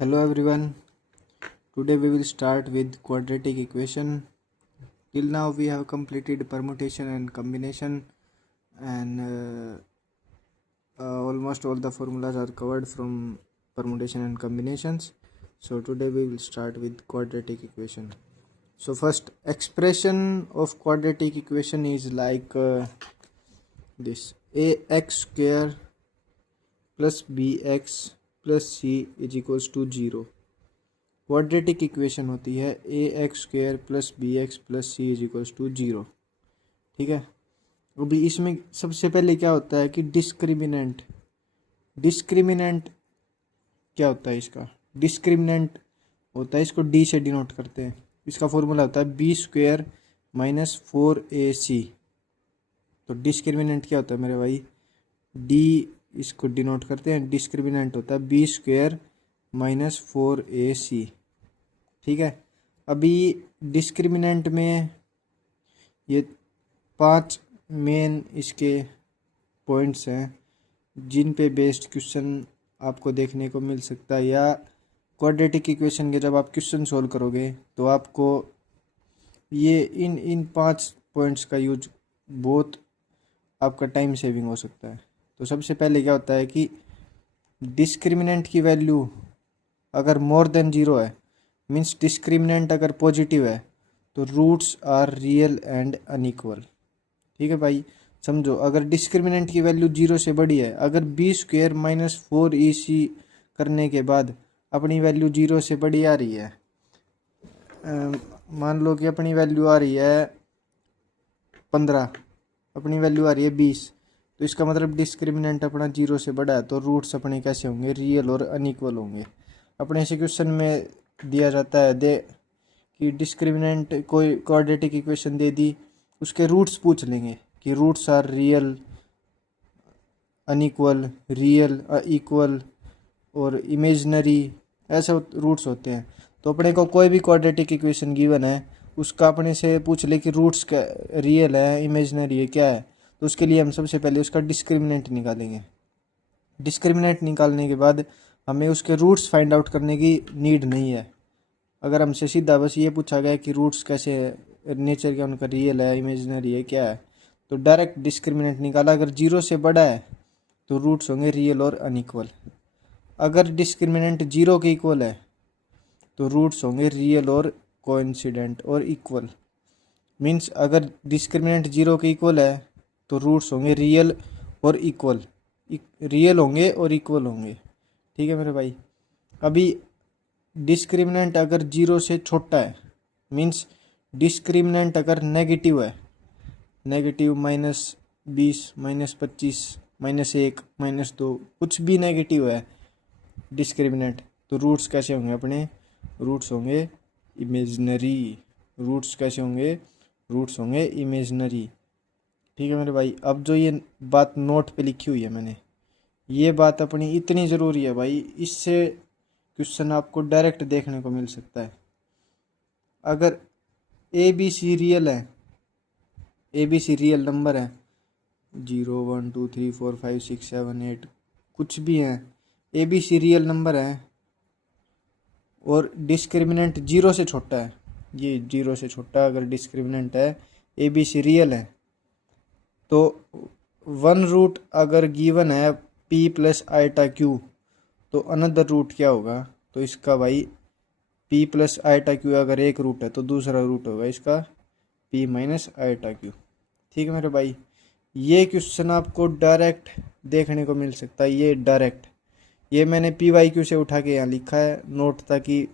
Hello everyone. Today we will start with quadratic equation. Till now we have completed permutation and combination, and almost all the formulas are covered from permutation and combinations. So today we will start with quadratic equation. So first expression of quadratic equation is like this: ax square plus bx plus c is equals to 0. Quadratic equation होती है A X square plus B X plus C is equals to 0। ठीक है। अभी इसमें सबसे पहले क्या होता है कि डिस्क्रिमिनेंट डिस्क्रिमिनेंट क्या होता है? इसका डिस्क्रिमिनेंट होता है, इसको डी से डिनोट करते हैं। इसका फॉर्मूला होता है बी स्क्वेयर माइनस 4ac। तो डिस्क्रिमिनेंट क्या होता है मेरे भाई? डी इसको डिनोट करते हैं, डिस्क्रिमिनेंट होता है बी स्क्वेयर माइनस 4ac। ठीक है। अभी डिस्क्रिमिनेंट में ये 5 मेन इसके पॉइंट्स हैं जिन पे बेस्ड क्वेश्चन आपको देखने को मिल सकता है, या क्वाड्रेटिक इक्वेशन के जब आप क्वेश्चन सोल्व करोगे तो आपको ये इन 5 पॉइंट्स का यूज बहुत आपका टाइम सेविंग हो सकता है। तो सबसे पहले क्या होता है कि डिस्क्रिमिनेंट की वैल्यू अगर मोर देन 0 है, मीन्स डिस्क्रिमिनेंट अगर पॉजिटिव है, तो roots are real and unequal. ठीक है भाई, समझो। अगर डिस्क्रिमिनेंट की वैल्यू 0 से बड़ी है, अगर बी स्क्वेयर माइनस 4ac करने के बाद अपनी वैल्यू 0 से बड़ी आ रही है, मान लो कि अपनी वैल्यू आ रही है 15, अपनी वैल्यू आ रही है 20, तो इसका मतलब डिस्क्रिमिनेंट अपना 0 से बड़ा है, तो रूट्स अपने कैसे होंगे? रियल और अनइक्वल होंगे। अपने से क्वेश्चन में दिया जाता है कि डिस्क्रिमिनेंट कोई क्वाड्रेटिक इक्वेशन दे दी, उसके रूट्स पूछ लेंगे कि roots are real, unequal, real, equal और इमेजनरी, ऐसे रूट्स होते हैं। तो अपने को कोई भी क्वाड्रेटिक इक्वेशन गिवन है, उसका अपने से पूछ ले कि रूट्स क्या रियल है, इमेजनरी है, क्या है। तो उसके लिए हम सबसे पहले उसका डिस्क्रिमिनेंट निकालेंगे। डिस्क्रिमिनेंट निकालने के बाद हमें उसके रूट्स फाइंड आउट करने की नीड नहीं है। अगर हमसे सीधा बस ये पूछा गया कि रूट्स कैसे है, नेचर क्या उनका, रियल है, इमेजिनरी है, क्या है, तो डायरेक्ट डिस्क्रिमिनेंट निकाला। अगर 0 से बड़ा है तो रूट्स होंगे रियल और अनइक्वल। अगर डिस्क्रिमिनेंट 0 के इक्वल है तो रूट्स होंगे रियल और कोइंसिडेंट और इक्वल। मीन्स अगर डिस्क्रिमिनेंट 0 के इक्वल है तो रूट्स होंगे रियल और इक्वल, रियल होंगे और इक्वल होंगे। ठीक है मेरे भाई। अभी डिस्क्रिमिनेंट अगर 0 से छोटा है, मीन्स डिस्क्रिमिनेंट अगर नेगेटिव है, नेगेटिव -20 -25 -1 -2, कुछ भी नेगेटिव है डिस्क्रिमिनेंट, तो रूट्स कैसे होंगे अपने? रूट्स होंगे इमेजनरी। रूट्स कैसे होंगे? रूट्स होंगे इमेजनरी। ठीक है मेरे भाई। अब जो ये बात नोट पे लिखी हुई है मैंने, ये बात अपनी इतनी ज़रूरी है भाई, इससे क्वेश्चन आपको डायरेक्ट देखने को मिल सकता है। अगर ए बी सी रियल है, A B C real number है, 0 1 2 3 4 5 6 7 8 कुछ भी है, A B C real number है और डिस्क्रिमिनेंट 0 से छोटा है, ये 0 से छोटा अगर डिस्क्रिमिनेंट है, ए बी सी रियल है, तो वन रूट अगर गिवन है p प्लस आइटा क्यू, तो अनदर रूट क्या होगा? तो इसका भाई p प्लस आइटा क्यू अगर एक रूट है तो दूसरा रूट होगा इसका p माइनस आइटा क्यू। ठीक है मेरे भाई। ये क्वेश्चन आपको डायरेक्ट देखने को मिल सकता है, ये डायरेक्ट, ये मैंने PYQ से उठा के यहाँ लिखा है नोट, ताकि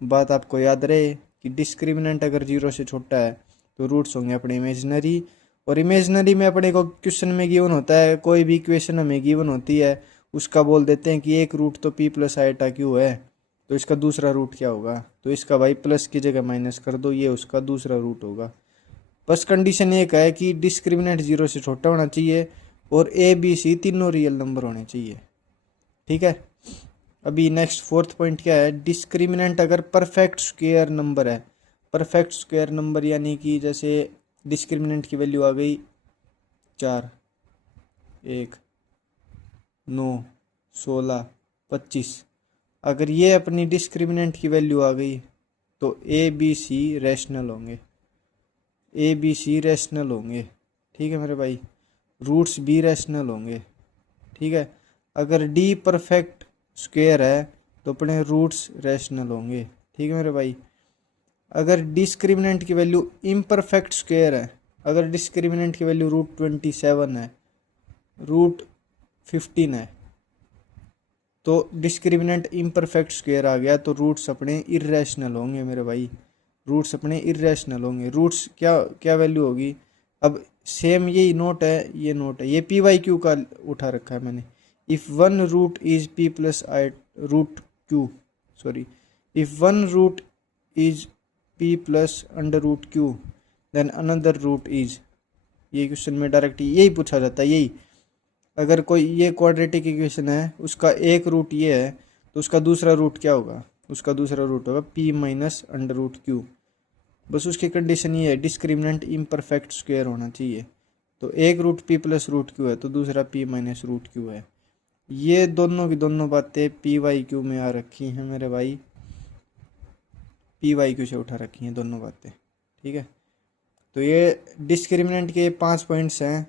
बात आपको याद रहे कि डिस्क्रिमिनेंट अगर 0 से छोटा है तो रूट्स होंगे अपने इमेजनरी। और इमेजनरी में अपने को क्वेश्चन में गिवन होता है, कोई भी इक्वेशन हमें गिवन होती है, उसका बोल देते हैं कि एक रूट तो p प्लस आइटा क्यू है, तो इसका दूसरा रूट क्या होगा? तो इसका भाई प्लस की जगह माइनस कर दो, ये उसका दूसरा रूट होगा। बस कंडीशन एक है कि डिस्क्रिमिनेंट 0 से छोटा होना चाहिए और ए बी सी तीनों रियल नंबर होने चाहिए। ठीक है। अभी नेक्स्ट फोर्थ पॉइंट क्या है? डिस्क्रिमिनेंट अगर परफेक्ट स्क्वायर नंबर है, परफेक्ट स्क्वायर नंबर यानी कि जैसे डिस्क्रिमिनेंट की वैल्यू आ गई 4, 1, 9, 16, 25, अगर ये अपनी डिस्क्रिमिनेंट की वैल्यू आ गई तो ए बी सी रैशनल होंगे, ए बी सी रैशनल होंगे, ठीक है मेरे भाई। रूट्स भी रैशनल होंगे, ठीक है। अगर डी परफेक्ट स्क्वायर है तो अपने रूट्स रैशनल होंगे, ठीक है मेरे भाई। अगर डिस्क्रिमिनेंट की वैल्यू इम्परफेक्ट स्क्वायर है, अगर डिस्क्रिमिनेंट की वैल्यू √27 है, √15 है, तो डिस्क्रिमिनेंट इम्परफेक्ट स्क्वायर आ गया तो रूट्स अपने इर्रेशनल होंगे मेरे भाई, रूट्स अपने इर्रेशनल होंगे। रूट्स क्या क्या वैल्यू होगी, अब सेम यही नोट है, ये नोट है, ये पी वाई क्यू का उठा रखा है मैंने। If one root is P plus I root Q, sorry, if one root is p plus under root Q then another root is, ये क्वेश्चन में डायरेक्ट यही पूछा जाता है, यही। अगर कोई ये क्वाड्रेटिक इक्वेशन है, उसका एक रूट ये है तो उसका दूसरा रूट क्या होगा, उसका दूसरा रूट होगा p minus under root Q. बस उसकी कंडीशन ये है डिस्क्रिमिनेंट इम्परफेक्ट स्क्वायर होना चाहिए। तो एक root p plus root Q है तो दूसरा p माइनस रूट क्यू है। ये दोनों की दोनों बातें पी वाई क्यू में आ रखी हैं मेरे भाई, पी वाई क्यू से उठा रखी हैं दोनों बातें, ठीक है। तो ये डिस्क्रिमिनेंट के 5 पॉइंट्स हैं,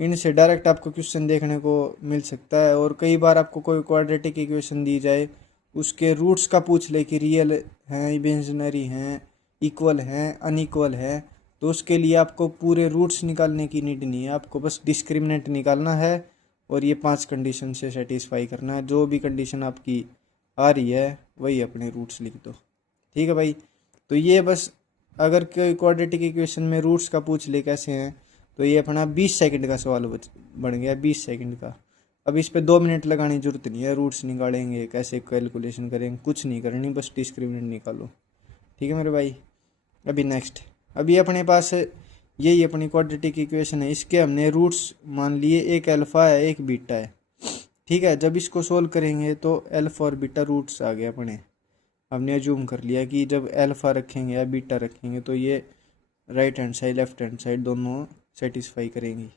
इनसे डायरेक्ट आपको क्वेश्चन देखने को मिल सकता है। और कई बार आपको कोई क्वाड्रेटिक इक्वेशन दी जाए, उसके रूट्स का पूछ ले कि रियल हैं, इमेजिनरी हैं, इक्वल हैं, अनइक्वल है, तो उसके लिए आपको पूरे रूट्स निकालने की नीड नहीं है, आपको बस डिस्क्रिमिनेंट निकालना है और ये 5 कंडीशन से सेटिस्फाई करना है। जो भी कंडीशन आपकी आ रही है वही अपने रूट्स लिख दो, ठीक है भाई। तो ये बस अगर कोई क्वाड्रेटिक इक्वेशन में रूट्स का पूछ ले कैसे हैं, तो ये अपना 20 सेकंड का सवाल बन गया, 20 सेकंड का। अब इस पे 2 मिनट लगाने की जरूरत नहीं है, रूट्स निकालेंगे कैसे, कैलकुलेशन करेंगे, कुछ नहीं करनी, बस डिस्क्रिमिनेंट निकालो, ठीक है मेरे भाई। अभी नेक्स्ट, अभी अपने पास यही अपनी क्वाड्रेटिक इक्वेशन है, इसके हमने रूट्स मान लिए, एक अल्फ़ा है एक बीटा है, ठीक है। जब इसको सोल्व करेंगे तो अल्फ़ा और बीटा रूट्स आ गए अपने। हमने अज्यूम कर लिया कि जब अल्फ़ा रखेंगे या बीटा रखेंगे तो ये right hand side left hand side दोनों सेटिस्फाई करेंगी,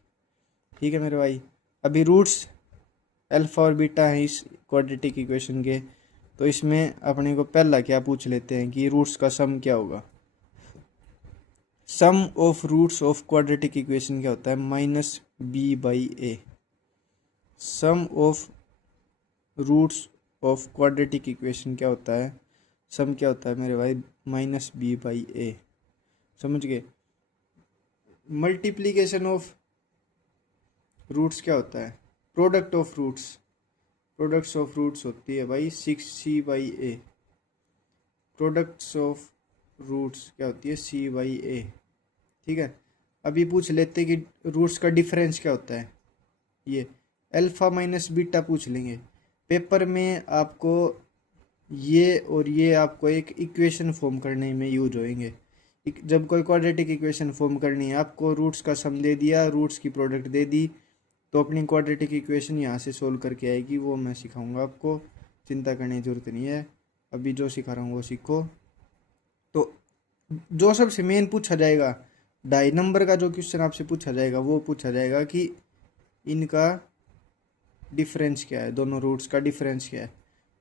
ठीक है मेरे भाई। अभी रूट्स अल्फ़ा और बीटा हैं इस क्वाड्रेटिक इक्वेशन के, तो इसमें अपने को पहला क्या पूछ लेते हैं कि रूट्स का सम क्या होगा। Sum of roots of quadratic equation क्या होता है, -b/a। Sum of roots of quadratic equation क्या होता है, सम क्या होता है मेरे भाई, -b/a, समझ गए। मल्टीप्लिकेशन ऑफ रूट्स क्या होता है, product of roots, products of roots होती है भाई 6c/a। प्रोडक्ट्स ऑफ रूट्स क्या होती है, c/a, ठीक है। अभी पूछ लेते हैं कि रूट्स का डिफरेंस क्या होता है, ये अल्फ़ा माइनस बीटा पूछ लेंगे पेपर में आपको, ये और ये आपको एक इक्वेशन फॉर्म करने में यूज होंगे। जब कोई क्वाड्रेटिक इक्वेशन फॉर्म करनी है, आपको रूट्स का सम दे दिया, रूट्स की प्रोडक्ट दे दी, तो अपनी क्वाड्रेटिक इक्वेशन यहाँ से सोल्व करके आएगी, वो मैं सिखाऊंगा आपको, चिंता करने की ज़रूरत नहीं है। अभी जो सिखा रहा हूँ वो सीखो। तो जो सबसे मेन पूछा जाएगा, 2.5 नंबर का जो क्वेश्चन आपसे पूछा जाएगा, वो पूछा जाएगा कि इनका डिफरेंस क्या है, दोनों रूट्स का डिफरेंस क्या है।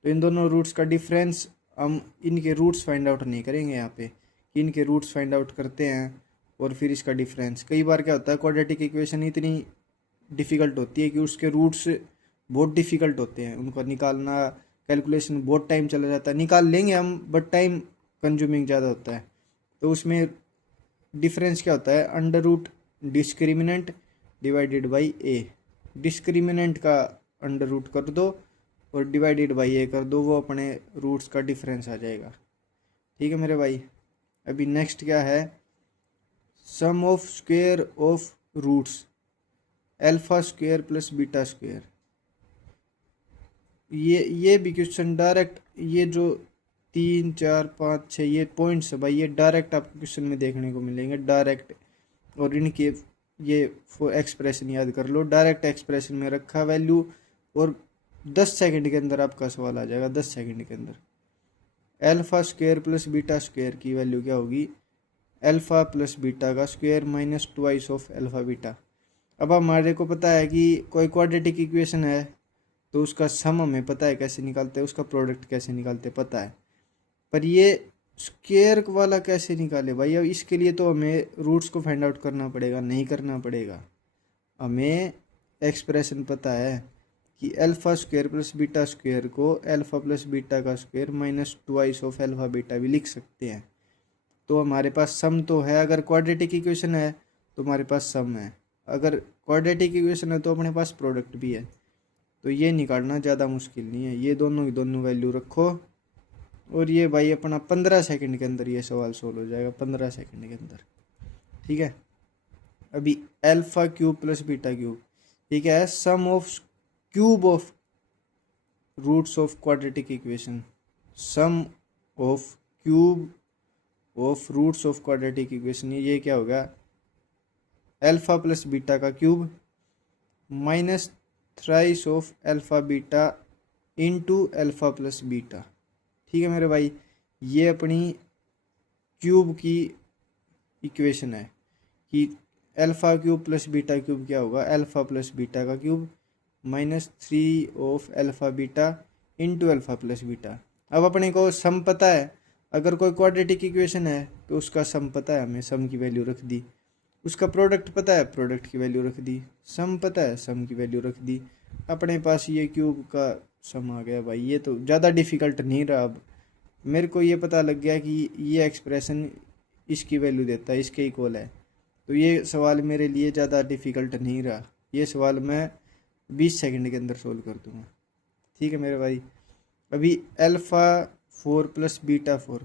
तो इन दोनों रूट्स का डिफरेंस हम इनके रूट्स फाइंड आउट नहीं करेंगे यहाँ पे, कि इनके रूट्स फाइंड आउट करते हैं और फिर इसका डिफरेंस। कई बार क्या होता है, क्वाड्रेटिक इक्वेशन इतनी डिफ़िकल्ट होती है कि उसके रूट्स बहुत डिफ़िकल्ट होते हैं, उनको निकालना, कैलकुलेशन बहुत टाइम चला जाता है, निकाल लेंगे हम बट टाइम कंज्यूमिंग ज़्यादा होता है। तो उसमें डिफरेंस क्या होता है, under root discriminant divided by A, discriminant का अंडर रूट कर दो और डिवाइडेड बाई ए कर दो, वो अपने रूट्स का डिफरेंस आ जाएगा, ठीक है मेरे भाई। अभी नेक्स्ट क्या है, sum of square of roots alpha square plus beta square. ये भी क्वेश्चन डायरेक्ट, ये जो 3 4 5 6 ये पॉइंट्स है भाई, ये डायरेक्ट आपको क्वेश्चन में देखने को मिलेंगे डायरेक्ट। और इनके ये एक्सप्रेशन याद कर लो, डायरेक्ट एक्सप्रेशन में रखा वैल्यू, और 10 सेकंड के अंदर आपका सवाल आ जाएगा, 10 सेकंड के अंदर। Alpha square plus beta square की वैल्यू क्या होगी, अल्फा प्लस बीटा का square minus twice of alpha beta. अब हमारे को पता है कि कोई क्वाड्रेटिक इक्वेशन है तो उसका सम हमें पता है कैसे निकालते हैं, उसका प्रोडक्ट कैसे निकालते हैं पता है। पर ये स्क्वायर वाला कैसे निकाले भाई? अब इसके लिए तो हमें रूट्स को फाइंड आउट करना पड़ेगा, नहीं करना पड़ेगा। हमें एक्सप्रेशन पता है कि alpha square plus beta square को अल्फा प्लस बीटा का square minus twice of alpha beta भी लिख सकते हैं। तो हमारे पास सम तो है, अगर क्वाड्रेटिक इक्वेशन है तो हमारे पास सम है, अगर क्वाड्रेटिक इक्वेशन है तो अपने पास प्रोडक्ट भी है। तो ये निकालना ज़्यादा मुश्किल नहीं है, ये दोनों की दोनों वैल्यू रखो और ये भाई अपना 15 सेकंड के अंदर ये सवाल सोल्व हो जाएगा, 15 सेकंड के अंदर। ठीक है, अभी alpha cube plus beta cube, ठीक है, sum of cube of roots of quadratic equation, sum of cube of roots of quadratic equation, ये क्या होगा? अल्फा प्लस बीटा का cube minus thrice of alpha beta into alpha plus beta. ठीक है मेरे भाई, ये अपनी क्यूब की इक्वेशन है कि alpha cube plus beta cube क्या होगा? अल्फा प्लस बीटा का cube minus 3 of alpha beta into alpha plus beta. अब अपने को सम पता है, अगर कोई क्वाड्रेटिक इक्वेशन है तो उसका सम पता है हमें, सम की वैल्यू रख दी। उसका प्रोडक्ट पता है, प्रोडक्ट की वैल्यू रख दी। सम पता है, सम की वैल्यू रख दी। अपने पास ये क्यूब का सम आ गया भाई। ये तो ज़्यादा डिफ़िकल्ट नहीं रहा। अब मेरे को ये पता लग गया कि ये एक्सप्रेशन इसकी वैल्यू देता है, इसके इक्वल है। तो ये सवाल मेरे लिए ज़्यादा डिफ़िकल्ट नहीं रहा। ये सवाल मैं 20 सेकंड के अंदर सोल्व कर दूँगा। ठीक है मेरे भाई, अभी अल्फ़ा 4 प्लस बीटा 4,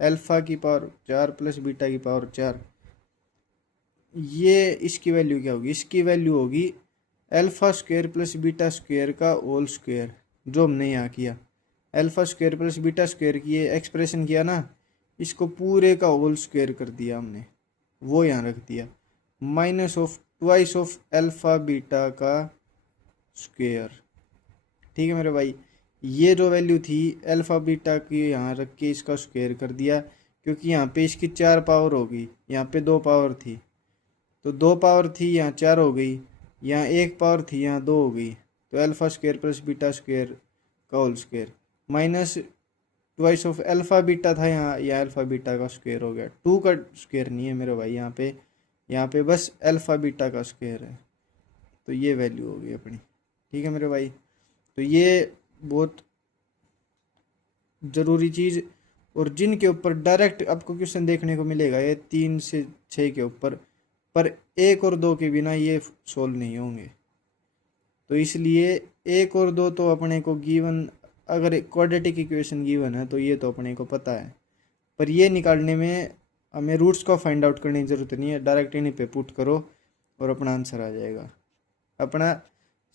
अल्फ़ा की पावर 4 प्लस बीटा की पावर 4, ये इसकी वैल्यू क्या होगी? इसकी वैल्यू होगी alpha square plus beta square का होल स्क्वायर, जो हमने यहाँ किया। Alpha square plus beta square की ये एक्सप्रेशन किया ना, इसको पूरे का होल स्क्वायर कर दिया हमने, वो यहाँ रख दिया, minus of twice of alpha beta का स्क्वायर। ठीक है मेरे भाई, ये जो वैल्यू थी अल्फ़ा बीटा की यहाँ रख के इसका स्क्वायर कर दिया, क्योंकि यहाँ पे इसकी 4 पावर होगी, यहाँ पे 2 पावर थी, तो 2 पावर थी यहाँ 4 हो गई, यहाँ 1 पावर थी यहाँ 2 हो गई। तो alpha square plus beta square का whole square minus twice of alpha beta था यहाँ, यह अल्फ़ा बीटा का स्क्वायर हो गया। 2 का स्क्वायर नहीं है मेरे भाई, यहाँ पे बस अल्फ़ा बीटा का स्क्वायर है। तो ये वैल्यू होगी अपनी। ठीक है मेरे भाई, तो ये बहुत ज़रूरी चीज़, और जिनके ऊपर डायरेक्ट आपको क्वेश्चन देखने को मिलेगा ये 3 से 6 के ऊपर, पर 1 और 2 के बिना ये सोल्व नहीं होंगे। तो इसलिए 1 और 2 तो अपने को गिवन, अगर क्वाड्रेटिक इक्वेशन गिवन है तो ये तो अपने को पता है, पर ये निकालने में हमें रूट्स को फाइंड आउट करने की ज़रूरत नहीं है, डायरेक्ट इन्हीं पे पुट करो और अपना आंसर आ जाएगा। अपना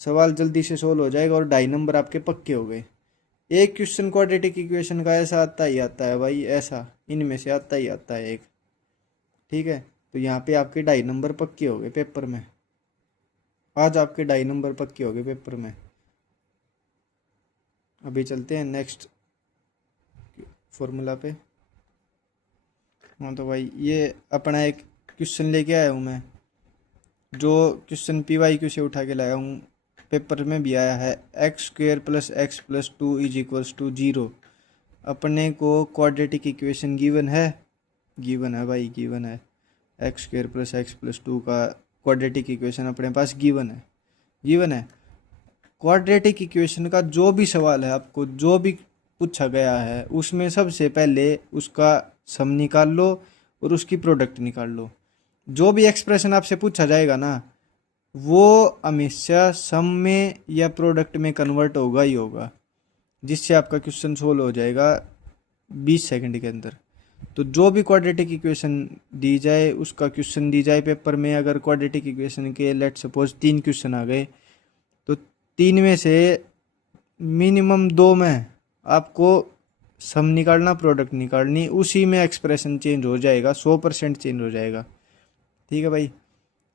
सवाल जल्दी से सोल्व हो जाएगा और 2.5 नंबर आपके पक्के हो गए। एक क्वेश्चन क्वाड्रेटिक इक्वेशन का ऐसा आता ही आता है भाई, ऐसा इनमें से आता ही आता है एक। ठीक है, तो यहाँ पे आपके 2.5 नंबर पक्के हो गए पेपर में, आज आपके 2.5 नंबर पक्के हो गए पेपर में। अभी चलते हैं नेक्स्ट फॉर्मूला पे। हाँ तो भाई ये अपना एक क्वेश्चन लेके आया हूँ मैं, जो क्वेश्चन PYQ से उठा के लाया हूँ, पेपर में भी आया है। X square plus X plus 2 is equals to 0। अपने को क्वाड्रेटिक इक्वेशन गिवन है, गिवन है भाई, गिवन है। X square plus X plus 2 का क्वाड्रेटिक इक्वेशन अपने पास गिवन है, गिवन है। क्वाड्रेटिक इक्वेशन का जो भी सवाल है, आपको जो भी पूछा गया है, उसमें सबसे पहले उसका सम निकाल लो और उसकी प्रोडक्ट निकाल लो। जो भी एक्सप्रेशन आपसे पूछा जाएगा ना, वो हमेशा सम में या प्रोडक्ट में कन्वर्ट होगा ही होगा, जिससे आपका क्वेश्चन सोल्व हो जाएगा 20 सेकंड के अंदर। तो जो भी क्वाड्रेटिक इक्वेशन दी जाए, उसका क्वेश्चन दी जाए पेपर में, अगर क्वाड्रेटिक इक्वेशन के लेट सपोज 3 क्वेश्चन आ गए, तो 3 में से मिनिमम 2 में आपको सम निकालना, प्रोडक्ट निकालनी, उसी में एक्सप्रेशन चेंज हो जाएगा, 100% चेंज हो जाएगा। ठीक है भाई,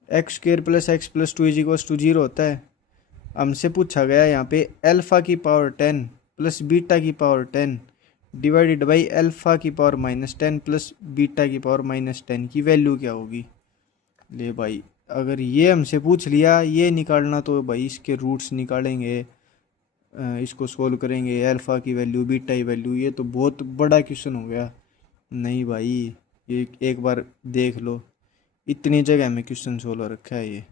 X square plus X plus 2 is equals to 0 होता है। हमसे पूछा गया यहाँ पे अल्फ़ा की पावर 10 प्लस बीटा की पावर 10 डिवाइडेड बाई अल्फ़ा की पावर -10 प्लस बीटा की पावर -10 की वैल्यू क्या होगी। ले भाई, अगर ये हमसे पूछ लिया ये निकालना, तो भाई इसके रूट्स निकालेंगे, इसको सोल्व करेंगे, अल्फ़ा की वैल्यू, बीटा की वैल्यू, ये तो बहुत बड़ा क्वेश्चन हो गया। नहीं भाई, ये एक बार देख लो, इतनी जगह में क्वेश्चन सोल्व हो रखा है ये,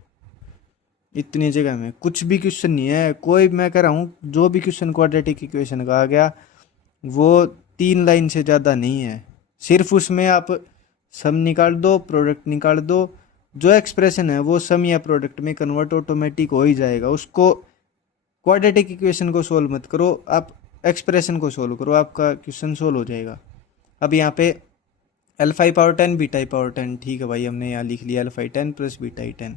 इतनी जगह में कुछ भी क्वेश्चन नहीं है कोई। मैं कह रहा हूँ जो भी क्वेश्चन क्वाड्रेटिक इक्वेशन का आ गया वो 3 लाइन से ज़्यादा नहीं है। सिर्फ उसमें आप सम निकाल दो, प्रोडक्ट निकाल दो, जो एक्सप्रेशन है वो सम या प्रोडक्ट में कन्वर्ट ऑटोमेटिक हो ही जाएगा। उसको क्वाड्रेटिक इक्वेशन को सोल्व मत करो, आप एक्सप्रेशन को सोल्व करो, आपका क्वेश्चन सोल्व हो जाएगा। अब यहाँ पे L5/10 β/10, ठीक है भाई, हमने यहाँ लिख लिया L5/10 प्लस β/10।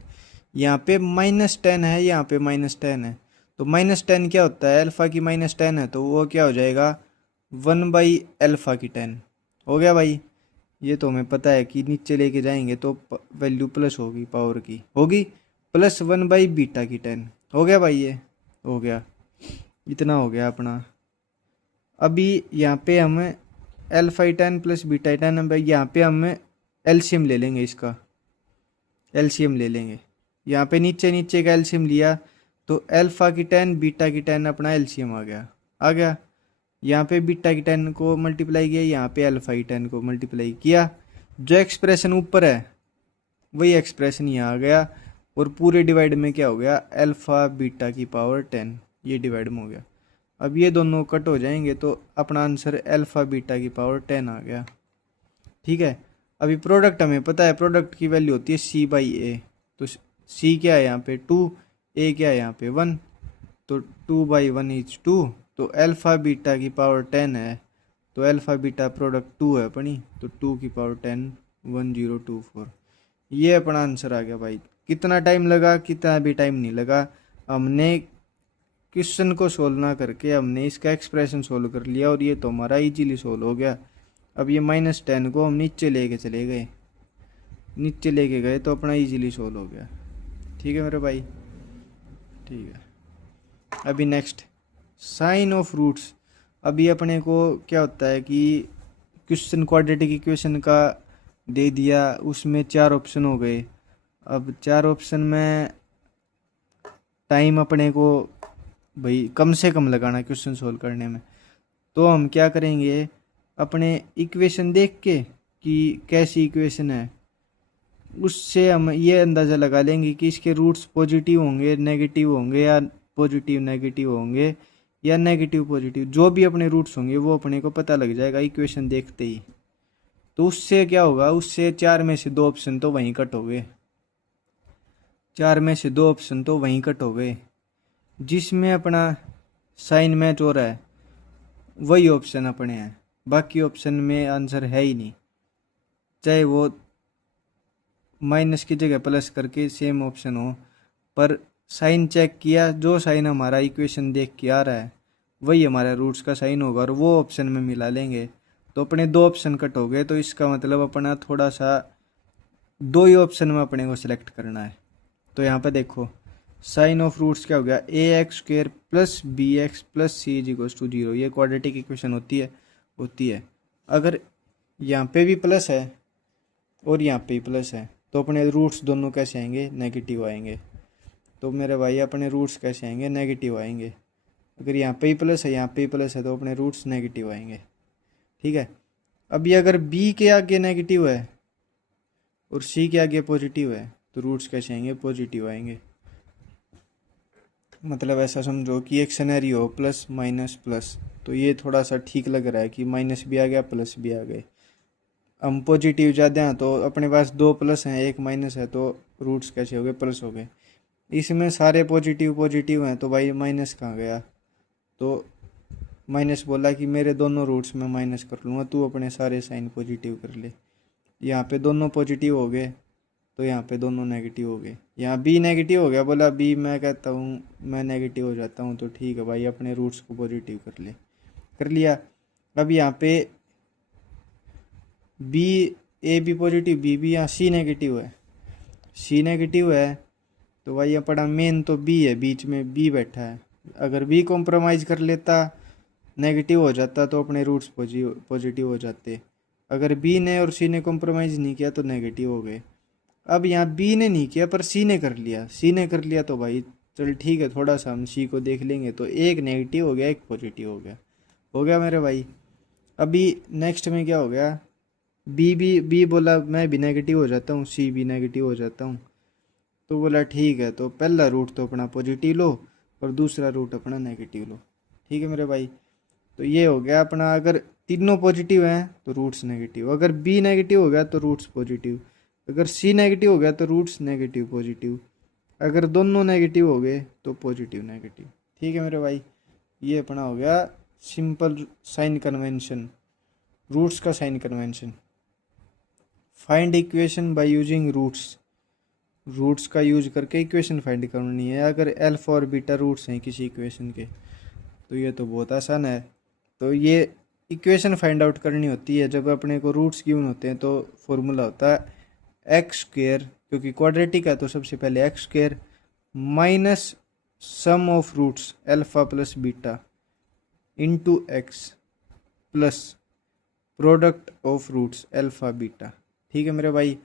यहाँ पे -10 है, यहाँ पे -10 है, तो -10 क्या होता है, अल्फ़ा की -10 है तो वो क्या हो जाएगा 1/α की 10 हो गया भाई। ये तो हमें पता है कि नीचे लेके जाएंगे तो वैल्यू प्लस होगी, पावर की होगी, प्लस 1/β की 10 हो गया भाई, ये हो गया, इतना हो गया अपना। अभी यहाँ पे हम L5/10 प्लस β/10, यहाँ पे हम एलसीएम ले लेंगे, इसका एलसीएम ले लेंगे। यहाँ पे नीचे नीचे का एलसीएम लिया तो अल्फ़ा की 10 β/10 अपना एलसीएम आ गया, आ गया। यहाँ पे β/10 को मल्टीप्लाई किया, यहाँ पे L5/10 को मल्टीप्लाई किया, जो एक्सप्रेशन ऊपर है वही एक्सप्रेशन यहाँ आ गया, और पूरे डिवाइड में क्या हो गया, α β/10, ये डिवाइड में हो गया। अब ये दोनों कट हो जाएंगे तो अपना आंसर α β/10 आ गया, ठीक है। अभी प्रोडक्ट हमें पता है, प्रोडक्ट की वैल्यू होती है C/A, तो C क्या है यहाँ पे 2, A क्या है यहाँ पे 1, तो 2/1 इज 2, तो α β/10 है, तो α β प्रोडक्ट 2 है अपनी, तो 2/10 1024, ये अपना आंसर आ गया भाई। कितना टाइम लगा, कितना भी टाइम नहीं लगा, हमने क्वेश्चन को सोल्व ना करके हमने इसका एक्सप्रेशन सोल्व कर लिया, और ये तो हमारा इजीली सोल्व हो गया। अब ये -10 को हम नीचे लेके चले गए, नीचे लेके गए तो अपना इजीली सोल्व हो गया, ठीक है मेरे भाई, ठीक है। अभी नेक्स्ट साइन ऑफ रूट्स। अभी अपने को क्या होता है कि क्वेश्चन क्वाड्रेटिक इक्वेशन का दे दिया, उसमें 4 ऑप्शन हो गए। अब 4 ऑप्शन में टाइम अपने को भाई कम से कम लगाना क्वेश्चन सोल्व करने में, तो हम क्या करेंगे, अपने इक्वेशन देख के कि कैसी इक्वेशन है उससे हम ये अंदाज़ा लगा लेंगे कि इसके रूट्स पॉजिटिव होंगे, नेगेटिव होंगे, या पॉजिटिव नेगेटिव होंगे, या नेगेटिव पॉजिटिव, जो भी अपने रूट्स होंगे वो अपने को पता लग जाएगा इक्वेशन देखते ही। तो उससे क्या होगा, उससे 4 में से 2 ऑप्शन तो वहीं कट हो गए, 4 में से 2 ऑप्शन तो वहीं कट हो गए, जिसमें अपना साइन मैच हो रहा है वही ऑप्शन अपने हैं, बाकी ऑप्शन में आंसर है ही नहीं, चाहे वो माइनस की जगह प्लस करके सेम ऑप्शन हो, पर साइन चेक किया, जो साइन हमारा इक्वेशन देख के आ रहा है वही हमारा रूट्स का साइन होगा, और वो ऑप्शन में मिला लेंगे, तो अपने 2 ऑप्शन कट हो गए। तो इसका मतलब अपना थोड़ा सा 2 ही ऑप्शन में अपने को सिलेक्ट करना है। तो यहाँ पे देखो साइन ऑफ रूट्स क्या हो गया, ax² plus bx plus c = 0, ये क्वाड्रेटिक इक्वेशन होती है। अगर यहाँ पे भी प्लस है और यहाँ पे भी प्लस है तो अपने रूट्स दोनों कैसे आएंगे, नेगेटिव आएंगे। तो मेरे भाई अपने रूट्स कैसे आएंगे, नेगेटिव आएंगे। अगर यहाँ पे ही प्लस है, यहाँ पे ही प्लस है, तो अपने रूट्स नेगेटिव आएंगे, ठीक है। अभी अगर b के आगे नेगेटिव है और c के आगे पॉजिटिव है तो रूट्स कैसे आएंगे, पॉजिटिव आएंगे। मतलब ऐसा समझो कि एक सिनेरियो प्लस माइनस प्लस, तो ये थोड़ा सा ठीक लग रहा है कि माइनस भी आ गया प्लस भी आ गए। हम पॉजिटिव ज़्यादा हैं तो अपने पास 2 प्लस हैं 1 माइनस है, तो रूट्स कैसे हो गए, प्लस हो गए। इसमें सारे पॉजिटिव हैं तो भाई माइनस कहाँ गया, तो माइनस बोला कि मेरे दोनों रूट्स में माइनस कर लूँगा, तू अपने सारे साइन पॉजिटिव कर ले। यहाँ पे दोनों पॉजिटिव हो गए तो यहाँ पे दोनों नेगेटिव हो गए। यहाँ बी नेगेटिव हो गया, बोला बी मैं कहता हूँ मैं नेगेटिव हो जाता हूँ, तो ठीक है भाई अपने रूट्स को पॉजिटिव कर लिया। अब यहाँ पे बी ए भी पॉजिटिव, बी भी, यहाँ सी नेगेटिव है, तो भाई अपना मेन तो बी है, बीच में बी बैठा है। अगर बी कॉम्प्रोमाइज़ कर लेता, नेगेटिव हो जाता, तो अपने रूट्स पॉजिटिव हो जाते। अगर बी ने और सी ने कॉम्प्रोमाइज़ नहीं किया तो नेगेटिव हो गए। अब यहाँ बी ने नहीं किया पर सी ने कर लिया, तो भाई चल ठीक है, थोड़ा सा हम सी को देख लेंगे। तो एक नेगेटिव हो गया, एक पॉजिटिव हो गया मेरे भाई। अभी नेक्स्ट में क्या हो गया, बी बोला मैं भी नेगेटिव हो जाता हूँ, सी भी नेगेटिव हो जाता हूँ। तो बोला ठीक है, तो पहला रूट तो अपना पॉजिटिव लो और दूसरा रूट अपना नेगेटिव लो। ठीक है मेरे भाई। तो ये हो गया अपना, अगर तीनों पॉजिटिव हैं तो रूट्स नेगेटिव, अगर बी नेगेटिव हो गया तो रूट्स पॉजिटिव, अगर सी नेगेटिव हो गया तो रूट्स नेगेटिव पॉजिटिव, अगर दोनों नेगेटिव हो गए तो पॉजिटिव नेगेटिव। ठीक है मेरे भाई, ये अपना हो गया सिंपल साइन कन्वेंशन, रूट्स का sign convention. Find equation by using roots, roots का यूज करके इक्वेशन फाइंड करनी है। अगर अल्फा और बीटा रूट्स हैं किसी इक्वेशन के तो ये तो बहुत आसान है। तो ये इक्वेशन फाइंड आउट करनी होती है जब अपने को रूट्स गिवन होते हैं, तो फॉर्मूला होता है एक्स स्क्वेयर, क्योंकि क्वाड्रेटिक है तो सबसे पहले X square minus sum of roots alpha plus beta into X plus product of roots alpha beta. ठीक है मेरे भाई,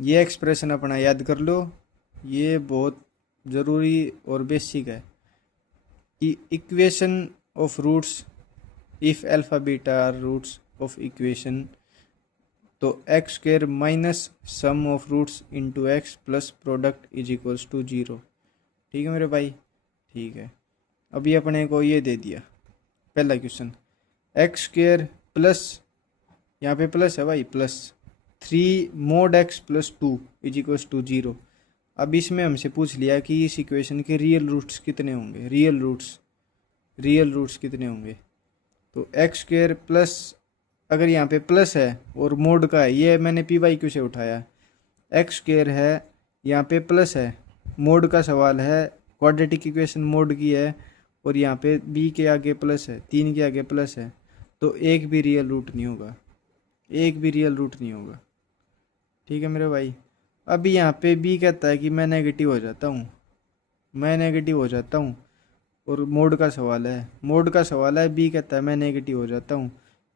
ये एक्सप्रेशन अपना याद कर लो, ये बहुत ज़रूरी और बेसिक है कि equation of roots, if alpha beta are roots of equation, तो X square minus sum of roots into X plus product is equals to 0। ठीक है मेरे भाई, ठीक है। अभी अपने को ये दे दिया पहला क्वेश्चन, एक्स स्क्वेयर प्लस, यहाँ पे प्लस है भाई, plus 3 mod x plus 2 is equals to 0। अब इसमें हमसे पूछ लिया कि इस इक्वेशन के रियल रूट्स कितने होंगे, रियल रूट्स कितने होंगे। तो एक्स स्क्वेयर प्लस, अगर यहाँ पे प्लस है और मोड का है, ये मैंने पी वाई क्यू से उठाया, एक्स स्क्वेयर है यहाँ पे प्लस है, मोड का सवाल है, क्वाड्रेटिक इक्वेशन मोड की है, और यहाँ पे बी के आगे प्लस है, 3 के आगे प्लस है, तो एक भी रियल रूट नहीं होगा, एक भी रियल रूट नहीं होगा। ठीक है मेरे भाई। अभी यहाँ पे बी कहता है कि मैं नेगेटिव हो जाता हूँ, और मोड का सवाल है, बी कहता है मैं नेगेटिव हो जाता हूँ,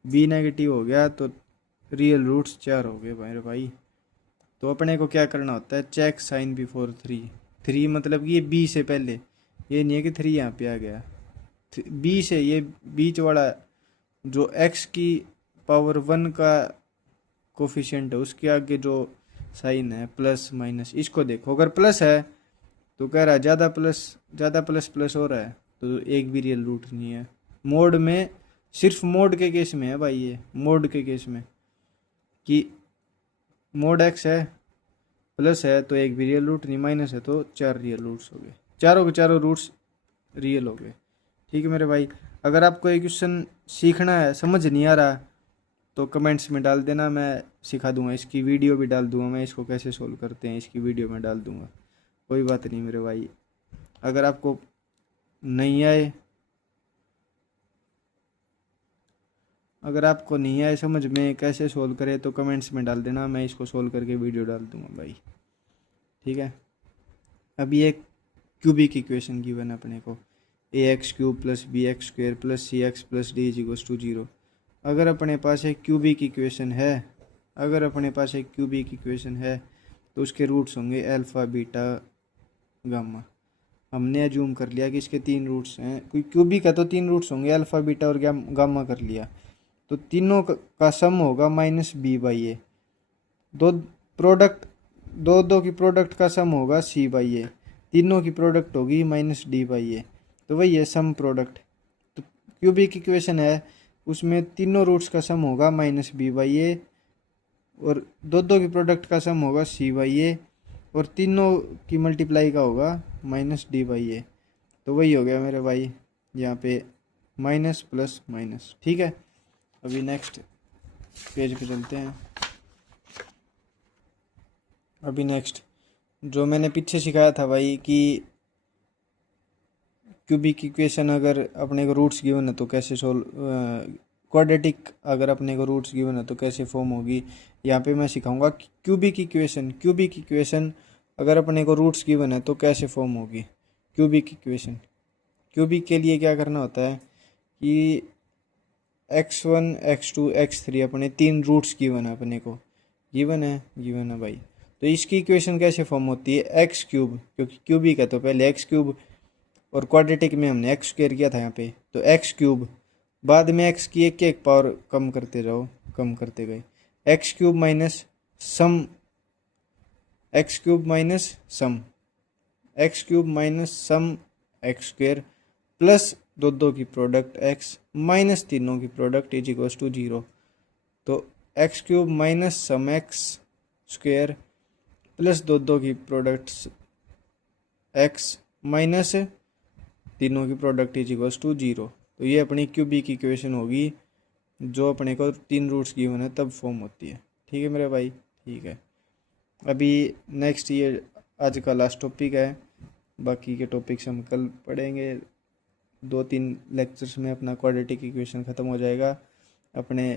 बी नेगेटिव हो गया तो रियल रूट्स 4 हो गए मेरे भाई। तो अपने को क्या करना होता है, चेक साइन बिफोर 3 मतलब कि ये बी से पहले, ये नहीं है कि 3 यहाँ पे आ गया, बी से, ये बीच वाला जो एक्स की पावर 1 का कोफिशिएंट है उसके आगे जो साइन है प्लस माइनस, इसको देखो, अगर प्लस है तो कह रहा है ज़्यादा प्लस प्लस हो रहा है, तो एक भी रियल रूट नहीं है। मोड में, सिर्फ मोड के केस में है भाई, ये मोड के केस में कि मोड एक्स है प्लस है तो एक भी रियल रूट नहीं, माइनस है तो 4 रियल रूट्स हो गए, चारों के चारों रूट्स रियल हो गए। ठीक है मेरे भाई। अगर आपको एक क्वेश्चन सीखना है, समझ नहीं आ रहा, तो कमेंट्स में डाल देना, मैं सिखा दूंगा, इसकी वीडियो भी डाल दूंगा, मैं इसको कैसे सोल्व करते हैं इसकी वीडियो में डाल दूंगा, कोई बात नहीं मेरे भाई। अगर आपको नहीं आए समझ में कैसे सोल्व करें तो कमेंट्स में डाल देना, मैं इसको सोल्व करके वीडियो डाल दूंगा भाई। ठीक है। अभी एक क्यूबिक इक्वेशन गिवन है अपने को, A X cube plus B X square plus C X plus D is equals to 0। अगर अपने पास एक क्यूबिक इक्वेशन है, तो उसके रूट्स होंगे अल्फ़ा बीटा गामा। हमने अज्यूम कर लिया कि इसके 3 रूट्स हैं, कोई क्यूबिक है तो 3 रूट्स होंगे, अल्फ़ा बीटा और गामा कर लिया, तो तीनों का सम होगा माइनस बी बाई ए, दो की प्रोडक्ट का सम होगा सी बाई ए, तीनों की प्रोडक्ट होगी माइनस डी बाई ए, तो वही है सम प्रोडक्ट। तो क्यूबिक इक्वेशन है, उसमें तीनों रूट्स का सम होगा माइनस बी बाई ए, और दो की प्रोडक्ट का सम होगा सी बाई ए, और तीनों की मल्टीप्लाई का होगा माइनस डी बाई ए। तो वही हो गया मेरे भाई, यहाँ पे माइनस प्लस माइनस। ठीक है, अभी नेक्स्ट पेज पे चलते हैं। अभी नेक्स्ट जो मैंने पीछे सिखाया था भाई कि क्यूबिक इक्वेशन अगर अपने को रूट्स गिवन है तो कैसे सोल्व, क्वाड्रेटिक अगर अपने को रूट्स गिवन है तो कैसे फॉर्म होगी, यहाँ पे मैं सिखाऊंगा क्यूबिक इक्वेशन अगर अपने को रूट्स गिवन है तो कैसे फॉर्म होगी क्यूबिक इक्वेशन। क्यूबिक के लिए क्या करना होता है कि x1 x2 x3 अपने 3 रूट्स गिवन है, अपने को गिवन है भाई, तो इसकी इक्वेशन कैसे फॉर्म होती है, एक्स क्यूब, क्योंकि क्यूबिक है तो पहले एक्स क्यूब, और क्वाड्रेटिक में हमने एक्स स्क्वायर किया था यहाँ पे, तो एक्स क्यूब, बाद में एक्स की एक एक पावर कम करते जाओ, कम करते गए, x cube minus sum, x cube minus sum, x cube minus sum X square, plus दो दो की प्रोडक्ट एक्स माइनस तीनों की प्रोडक्ट इज इक्वल्स टू 0। तो X cube minus sum X square plus दो दो की प्रोडक्ट एक्स माइनस तीनों की प्रोडक्ट इज इक्वल्स टू 0। तो ये अपनी क्यूबिक इक्वेशन होगी जो अपने को 3 रूट्स गिवन है तब फॉर्म होती है। ठीक है मेरे भाई, ठीक है। अभी नेक्स्ट ये आज का लास्ट टॉपिक है, बाकी के टॉपिक्स हम कल पढ़ेंगे। 2-3 लेक्चर्स में अपना क्वाड्रेटिक इक्वेशन ख़त्म हो जाएगा। अपने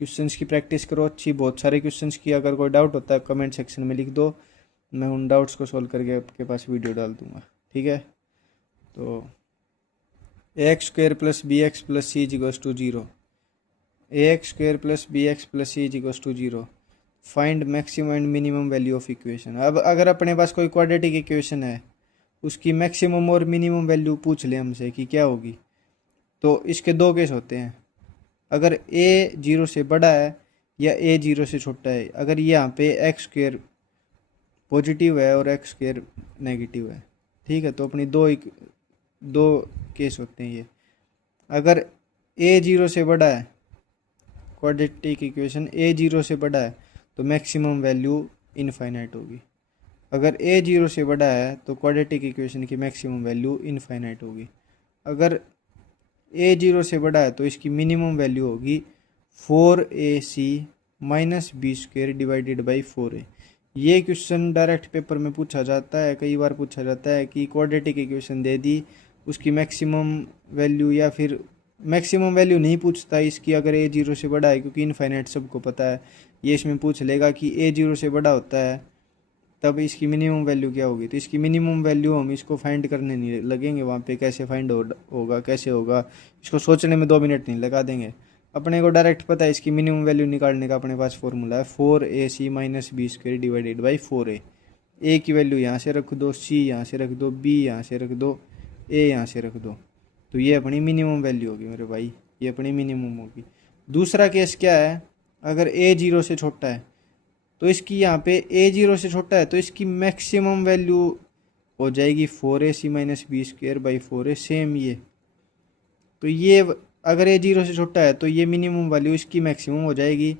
क्वेश्चंस की प्रैक्टिस करो अच्छी, बहुत सारे क्वेश्चंस की। अगर कोई डाउट होता है कमेंट सेक्शन में लिख दो, मैं उन डाउट्स को सॉल्व करके आपके पास वीडियो डाल दूंगा। ठीक है, तो X square plus B X plus C is equals to 0, X square plus B X plus C is equals to 0, find maximum and minimum value of equation. अब अगर अपने पास कोई क्वाड्रेटिक इक्वेशन है, उसकी मैक्सिमम और मिनिमम वैल्यू पूछ ले हमसे कि क्या होगी, तो इसके दो केस होते हैं। अगर ए 0 से बड़ा है या ए 0 से छोटा है। अगर यहाँ पे एक्स स्क्वायर पॉजिटिव है और एक्स स्क्वायर नेगेटिव है, ठीक है, तो अपनी दो केस होते हैं ये। अगर ए 0 से बड़ा है, क्वाड्रेटिक इक्वेशन ए 0 से बड़ा है, तो मैक्सिमम वैल्यू इनफाइनाइट होगी। अगर ए 0 से बड़ा है तो क्वाड्रेटिक इक्वेशन की मैक्सिमम वैल्यू इनफाइनाइट होगी। अगर ए 0 से बड़ा है तो इसकी मिनिमम वैल्यू होगी 4ac minus B square divided by 4a। ये क्वेश्चन डायरेक्ट पेपर में पूछा जाता है, कई बार पूछा जाता है कि क्वाड्रेटिक इक्वेशन दे दी, उसकी मैक्सिमम वैल्यू, या फिर मैक्सिमम वैल्यू नहीं पूछता इसकी अगर ए 0 से बड़ा है, क्योंकि इनफाइनाइट सबको पता है। ये इसमें पूछ लेगा कि ए 0 से बड़ा होता है तब इसकी मिनिमम वैल्यू क्या होगी। तो इसकी मिनिमम वैल्यू हम इसको फाइंड करने नहीं लगेंगे, वहाँ पे कैसे फाइंड होगा कैसे होगा, इसको सोचने में 2 मिनट नहीं लगा देंगे। अपने को डायरेक्ट पता है इसकी मिनिमम वैल्यू निकालने का अपने पास फॉर्मूला है 4ac minus B square divided by 4a। A की वैल्यू यहाँ से रख दो, सी यहाँ से रख दो, बी यहाँ से रख दो, ए यहाँ से रख दो, तो ये अपनी मिनिमम वैल्यू होगी मेरे भाई, ये अपनी मिनिमम होगी। दूसरा केस क्या है, अगर ए 0 से छोटा है तो इसकी यहाँ पे ए 0 से छोटा है तो इसकी मैक्सिमम वैल्यू हो जाएगी 4ac minus B square by 4a। Same ये, तो ये अगर ए 0 से छोटा है तो ये मिनिमम वैल्यू इसकी मैक्सिमम हो जाएगी,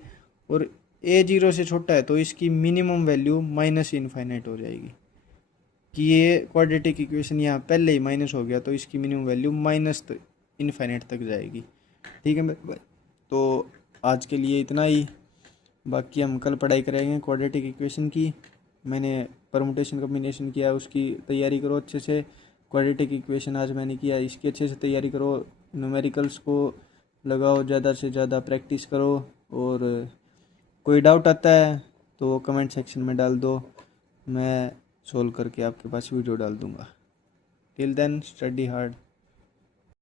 और ए 0 से छोटा है तो इसकी मिनिमम वैल्यू माइनस इनफाइनाइट हो जाएगी। कि ये क्वाड्रेटिक इक्वेशन यहाँ पहले ही माइनस हो गया तो इसकी मिनिमम वैल्यू माइनस इनफाइनाइट तक जाएगी। ठीक है मेरे भाई, तो आज के लिए इतना ही, बाकी हम कल पढ़ाई करेंगे क्वाड्रेटिक इक्वेशन की। मैंने परमुटेशन कम्बिनेशन किया, उसकी तैयारी करो अच्छे से। क्वाड्रेटिक इक्वेशन आज मैंने किया, इसकी अच्छे से तैयारी करो, न्यूमेरिकल्स को लगाओ, ज़्यादा से ज़्यादा प्रैक्टिस करो। और कोई डाउट आता है तो कमेंट सेक्शन में डाल दो, मैं सोल्व करके आपके पास वीडियो डाल दूँगा। Till then study hard.